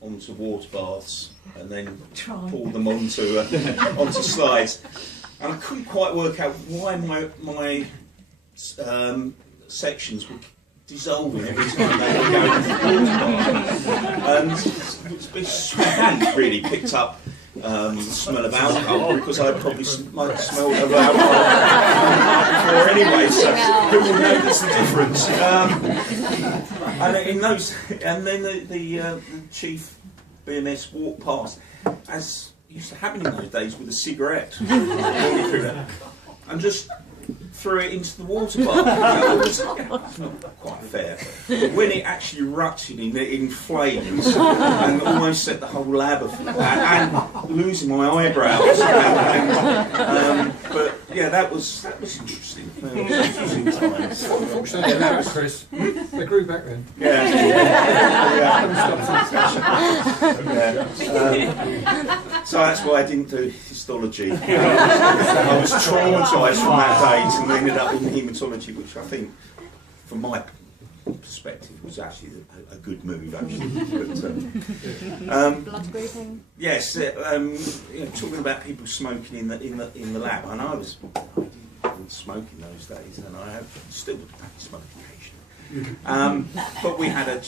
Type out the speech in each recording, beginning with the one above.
onto water baths and then pull them onto slides. And I couldn't quite work out why my sections were dissolving every time they were going into the water bath. And this really picked up the smell of alcohol, because I probably smelled of alcohol before anyway, so who will notice the difference? And then the chief BMS walked past, as used to happen in those days, with a cigarette, and just threw it into the water bath. It's not quite fair. But when it actually erupted in flames and almost set the whole lab afire, and losing my eyebrows. But yeah, that was interesting. Interesting times. Unfortunately, that was Chris. They grew back then. So that's why I didn't do histology. I was traumatised from that date and ended up in haematology, which I think, from my perspective, was actually a good move, actually. But, blood grouping. yes, talking about people smoking in the lab, and I didn't smoke in those days, and I still smoke occasionally. But we had a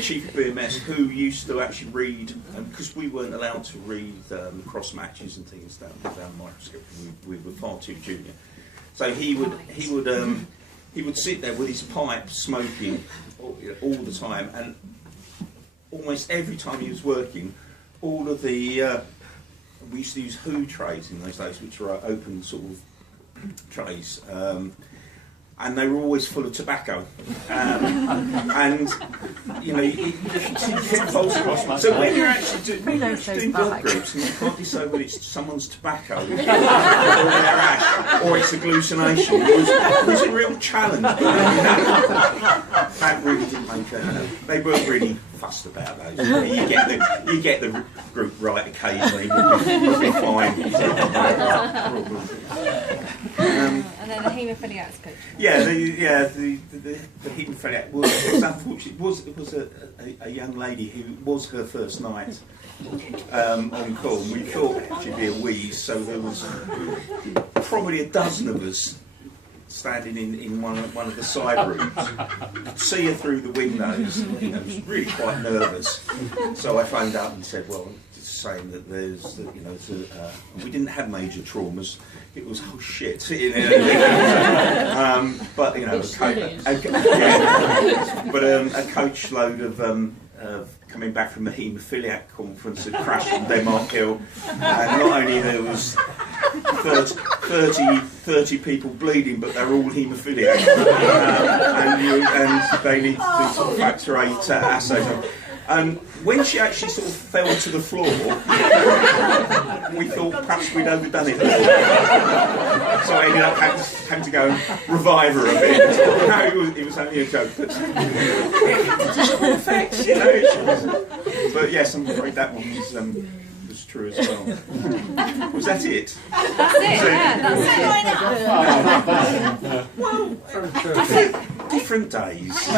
chief of BMS who used to actually read, because we weren't allowed to read cross matches and things down the microscope. We were far too junior. So he would sit there with his pipe smoking all the time, and almost every time he was working, all of the we used to use Who trays in those days, which were open sort of trays. And they were always full of tobacco, and you know, you get false across. So when you're actually doing blood groups and you can't decide whether it's someone's tobacco or their ash or it's agglutination, it was a real challenge. But that really didn't make it. They weren't really fussed about those. You get the group right occasionally, you'll be fine. And then the haemophiliacs coach. Yeah, the haemophiliac was unfortunately it was a young lady who was her first night on call. We thought she'd be a wheeze, so there was probably a dozen of us standing in one of the side rooms. You could see her through the windows. I was really quite nervous, so I phoned up and said, well, saying that we didn't have major traumas. It was shit. But you know, a coach load of coming back from the haemophiliac conference had crashed on Denmark Hill, and not only there was 30 people bleeding, but they're all haemophiliac, and they need to do sort of factor 8 assays. And when she actually sort of fell to the floor, we thought perhaps we'd overdone it. So I ended up having to go and revive her a bit. No, it was only a joke, but additional effects, you know. But yes, I'm afraid that one was true as well. Was that it? That's it. Yeah, that's it. Well, different days.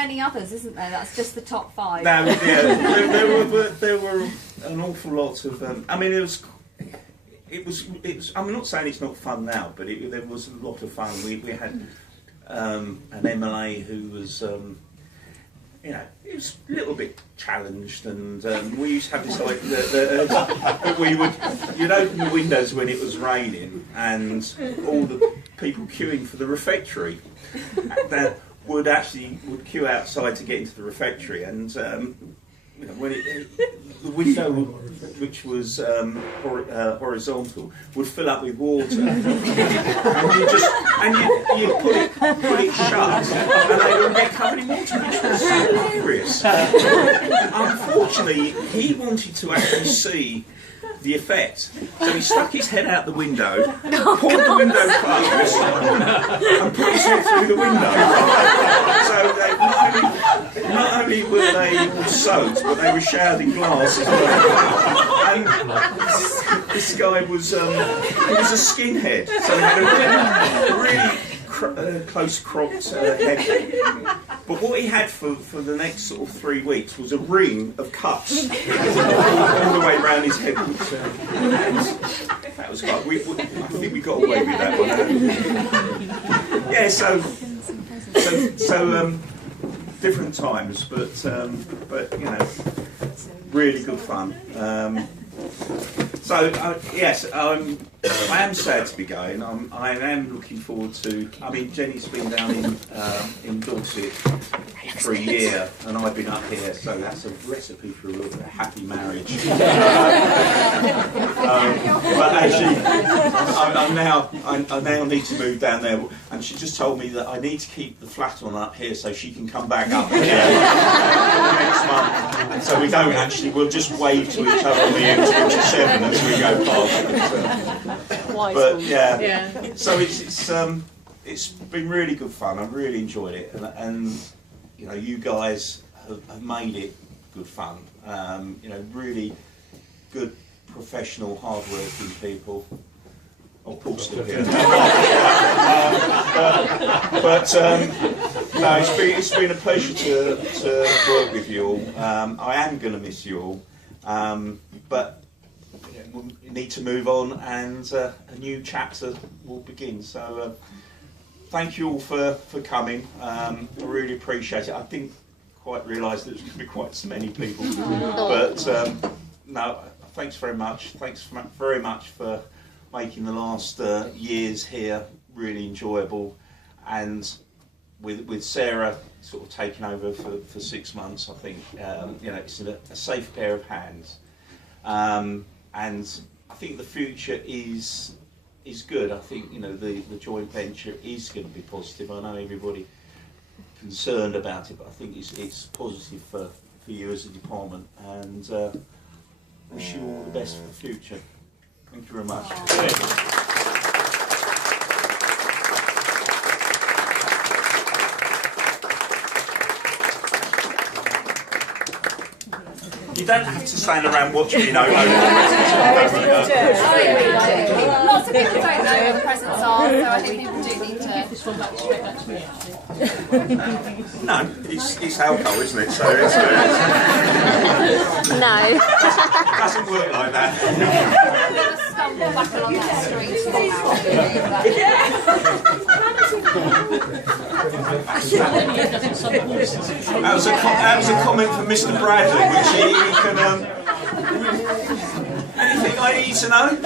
Many others, isn't there? That's just the top 5. No, yeah, there were an awful lot of. I mean, it was. I'm not saying it's not fun now, but there was a lot of fun. We had an MLA who was. You know, it was a little bit challenged, and we used to have this like that you'd open the windows when it was raining, and all the people queuing for the refectory that would queue outside to get into the refectory, and you know, when the window, which was horizontal, would fill up with water, and you put it shut, and they would get covered in water, which was hilarious. Unfortunately, he wanted to actually see the effect, so he stuck his head out the window, pulled the window closed, and put his head through the window. So they not only were they all soaked, but they were showered in glass as well. And this guy was he was a skinhead, so he had a really close cropped head. But what he had for the next sort of 3 weeks was a ring of cuts all the way around his head. That was quite. I think we got away with that one. Yeah. So different times, but you know, really good fun. Yes, I am sad to be going. I am looking forward to. I mean, Jenny's been down in Dorset for a year, and I've been up here, so that's a recipe for a happy marriage. But actually, I now need to move down there, and she just told me that I need to keep the flat on up here so she can come back up here next month. And so we don't actually. We'll just wave to each other on the M27 as we go past. But yeah, so it's been really good fun. I've really enjoyed it, and you know, you guys have made it good fun. You know, really good, professional, hard-working people. Oh, Paul's still here. No, it's been a pleasure to work with you all. I am going to miss you all, but we need to move on, and a new chapter will begin. So thank you all for coming. I really appreciate it. I didn't quite realise that there was going to be quite so many people, but no, thanks very much. Thanks very much for making the last years here really enjoyable, and with Sarah sort of taking over for 6 months, I think you know, it's a safe pair of hands, and I think the future is good. I think, you know, the joint venture is going to be positive. I know everybody concerned about it, but I think it's positive for you as a department, and wish you all the best for the future. Thank you very much. You don't have to stand around watching me know. Lots of people don't know where the presents are, so I think people do need to. No, it's alcohol, isn't it? So it's, No. it doesn't work like that. Stumble back along that street. That was a comment from Mr. Bradley, which he can. Anything I need to know? No,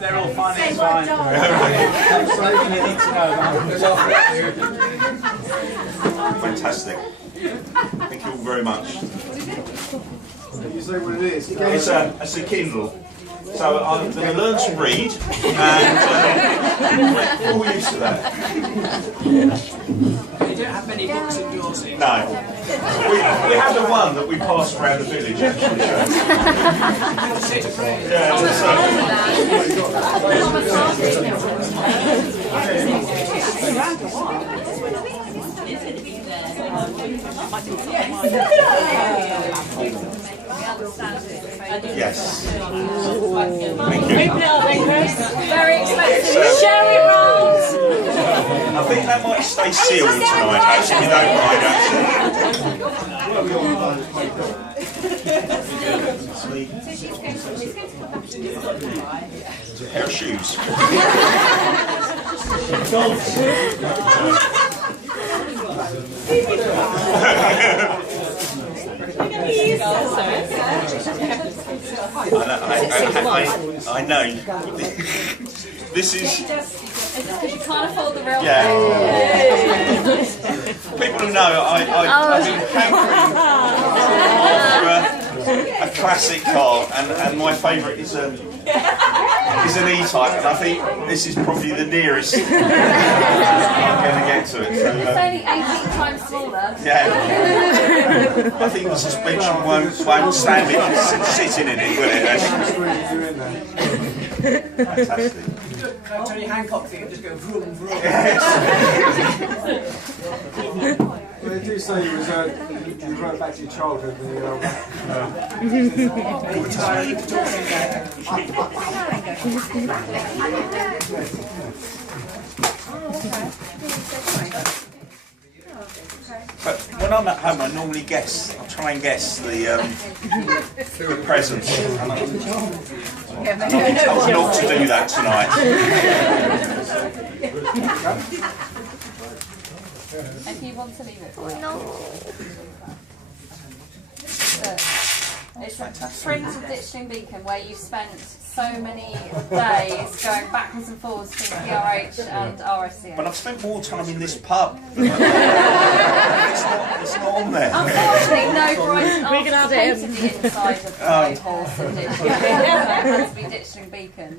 they're all fine, it's fine. Fantastic. Thank you all very much. You say what it is. It's a Kindle. So I'm going to learn to read, and we're all used to that. You don't have many books in yours. No. We have the one that we pass around the village, actually. Yes. Thank you. Very expensive. Sherry rolls. I think that might stay sealed tonight, actually, if you don't mind, actually. Pair of shoes. I know. This is. You can't afford the real thing. Yeah. People who know I've been hankering for a classic car, and my favourite is an E-Type, and I think this is probably the nearest I'm going to get to it. So, It's only 18 times smaller. yeah. I think the suspension won't stand it sitting in it, will it? Fantastic. Tony Hancock thing and just go vroom vroom. Well, they do say you revert back to your childhood. when I'm at home, I normally guess. I try and guess the presents. And I'm told not to do that tonight. If you want to leave it. It's a print of Ditchling Beacon where you've spent so many days going backwards and forwards between PRH and RSCA. But I've spent more time in this pub. It's not on there. Unfortunately, no Brighton Arsenal painted the inside of the White Horse and Ditchling. It had to be Ditchling Beacon.